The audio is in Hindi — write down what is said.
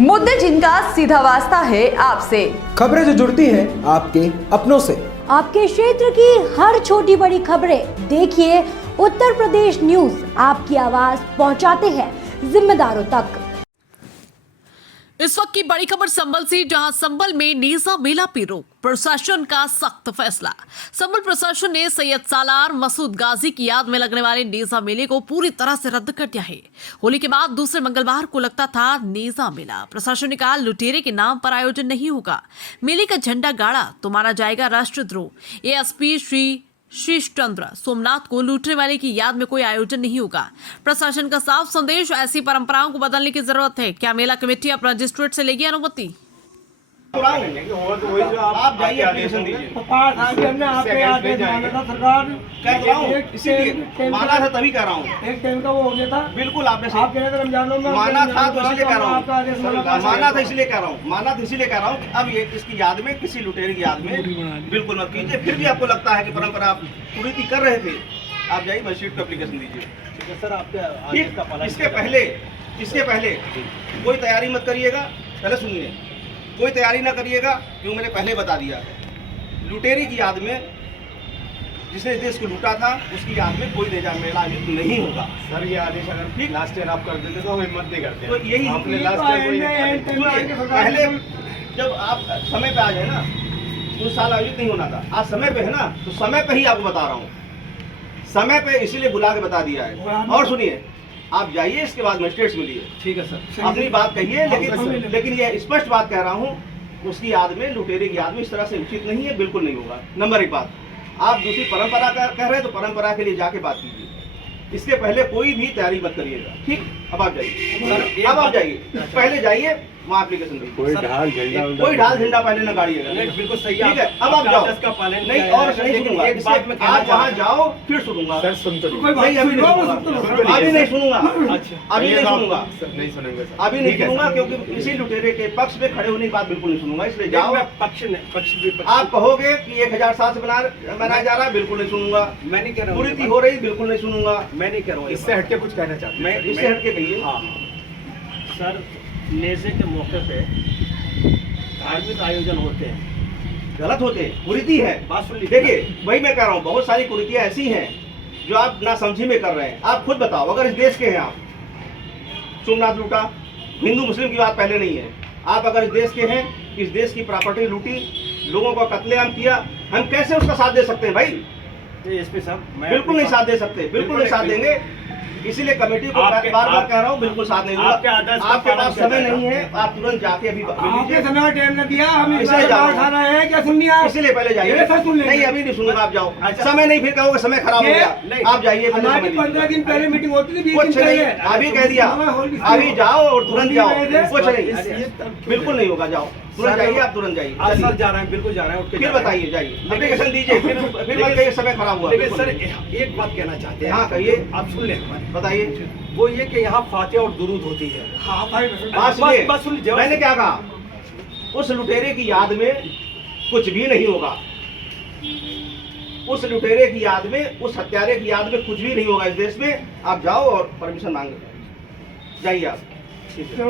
मुद्दे जिनका सीधा वास्ता है आपसे, खबरें जो जुड़ती है आपके अपनों से, आपके क्षेत्र की हर छोटी बड़ी खबरें देखिए उत्तर प्रदेश न्यूज आपकी आवाज पहुंचाते हैं जिम्मेदारों तक। इस वक्त की बड़ी खबर संभल से, जहां संभल में नेजा मेला पे रोक, प्रशासन का सख्त फैसला। संभल प्रशासन ने सैयद सालार मसूद गाजी की याद में लगने वाले नेजा मेले को पूरी तरह से रद्द कर दिया है। होली के बाद दूसरे मंगलवार को लगता था नेजा मेला। प्रशासन ने कहा लुटेरे के नाम पर आयोजन नहीं होगा। मेले का झंडा गाड़ा तो माना जाएगा राष्ट्रद्रोह। एएसपी श्री शीश चंद्र सोमनाथ को लूटने वाले की याद में कोई आयोजन नहीं होगा। प्रशासन का साफ संदेश, ऐसी परंपराओं को बदलने की जरूरत है। क्या मेला कमेटी अब मजिस्ट्रेट से लेगी अनुमति? आप जाइए एप्लीकेशन दीजिए। माना था तभी कह रहा हूँ। एक टाइम का वो हो गया था। बिल्कुल आपने आप कह रहे थे रमजानों में माना था तो इसलिए कह रहा हूँ। माना था इसलिए कह रहा हूँ कि अब ये इसकी याद में, किसी लुटेरे की याद में बिल्कुल मत कीजिए। फिर भी आपको लगता है कि परंपरा आप पूरी कर रहे थे, आप जाइए मजिस्ट्रेट को एप्लीकेशन दीजिए। सर आपके इसके पहले कोई तैयारी मत करिएगा। पहले सुनिए, कोई तैयारी ना करिएगा क्यों, मैंने पहले बता दिया है। लुटेरी की याद में, जिसने देश को लूटा था, उसकी याद में कोई नेजा मेला आयोजित नहीं होगा। सर ये आदेश अगर ठीक लास्ट ईयर आप कर देते तो हम हिम्मत नहीं करते। तो यही आपने लास्ट ईयर पहले जब आप समय पे आ जाए ना, उस साल आयोजित नहीं होना था। आज समय पे है ना, तो समय पे ही आपको बता रहा हूँ। समय पे इसीलिए बुला के बता दिया है। और सुनिए, आप जाइए, इसके बाद मजिस्ट्रेट से मिलिए। ठीक है सर, अपनी बात कहिए, लेकिन ये स्पष्ट बात कह रहा हूँ, उसकी याद में, लुटेरे की याद में इस तरह से उचित नहीं है, बिल्कुल नहीं होगा। नंबर एक बात, आप दूसरी परंपरा कह रहे हैं तो परंपरा के लिए जाके बात कीजिए। इसके पहले कोई भी तैयारी मत करिएगा, ठीक? अब आप जाइए, अब आप जाइए, पहले जाइए वहाँ एप्लीकेशन दीजिए। कोई ढाल झंडा पहले न गाड़िएगा। बिल्कुल सही ठीक है, अब आप जाओ। नहीं और नहीं सुनूंगा, आप वहाँ जाओ फिर सुनूंगा। सर सुन तो नहीं, अभी नहीं सुनूंगा, अभी नहीं सुनूंगा, अभी नहीं सुनूंगा, नहीं सुनेंगे सर। अभी नहीं सुनूंगा, क्योंकि इसी लुटेरे के पक्ष में खड़े होने की बात बिल्कुल नहीं सुनूंगा। इसलिए जाओ। आप कहोगे कि 1007 से बनाया जा रहा है, बिल्कुल नहीं सुनूंगा। मैं नहीं कह रहा हूँ कुरीति हो रही, बिल्कुल नहीं सुनूंगा। मैं नहीं कह रहा हूँ इससे हटके कुछ कहना चाहते हैं? मैं इससे हटके कहिए। हाँ सर, नेज़े के मौके पे धार्मिक आयोजन होते हैं, गलत होते हैं, कुरीति है। बात सुन लीजिए। देखिए वही मैं कह रहा हूँ, बहुत सारी कुरीतियाँ ऐसी हैं जो आप ना समझी में कर रहे हैं। आप खुद बताओ, अगर इस देश के हैं आप, सोमनाथ लूटा, हिंदू मुस्लिम की बात पहले नहीं है। आप अगर इस देश के हैं, इस देश की प्रॉपर्टी लूटी, लोगों का कत्लेआम किया, हम कैसे उसका साथ दे सकते हैं भाई? एसपी साहब, बिल्कुल नहीं साथ दे सकते, बिल्कुल नहीं साथ देंगे। इसीलिए कमेटी को बार बार कह रहा हूँ, बिल्कुल साथ नहीं दूंगा। आपके पास समय नहीं है, आप तुरंत जाके अभी आपने समय टाइम न दिया, हम इसलिए जा खा रहे हैं, क्या सुन लिया? इसीलिए पहले जाइए। नहीं अभी नहीं सुनूंगा, आप जाओ। समय नहीं, फिर कहोगे समय खराब हो गया। आप जाइए, हमारी 15 दिन पहले मीटिंग होती थी, 20 कुछ दिन पहले। नहीं, अभी कह दिया, अभी जाओ और तुरंत जाओ। कुछ नहीं, बिल्कुल नहीं होगा, जाओ तुरंत जाइए, आप तुरंत जाइए। सर जा रहे हैं, बिल्कुल जा रहे हैं। फिर बताइए, जाइए एप्लीकेशन दीजिए, फिर मत कहिए समय खराब हुआ। लेकिन सर एक बात कहना चाहते हैं। हाँ कहिए, आप सुन लें हमारी। बताइए। वो ये कि यहाँ फातिहा और दुरूद होती है। हाँ बस सुनिए, मैंने क्या कहा, उस लुटेरे की याद में कुछ भी नहीं होगा। उस लुटेरे की याद में, उस हत्यारे की याद में कुछ भी नहीं होगा इस देश में। आप जाओ और परमिशन मांग जाइए आप। ठीक है।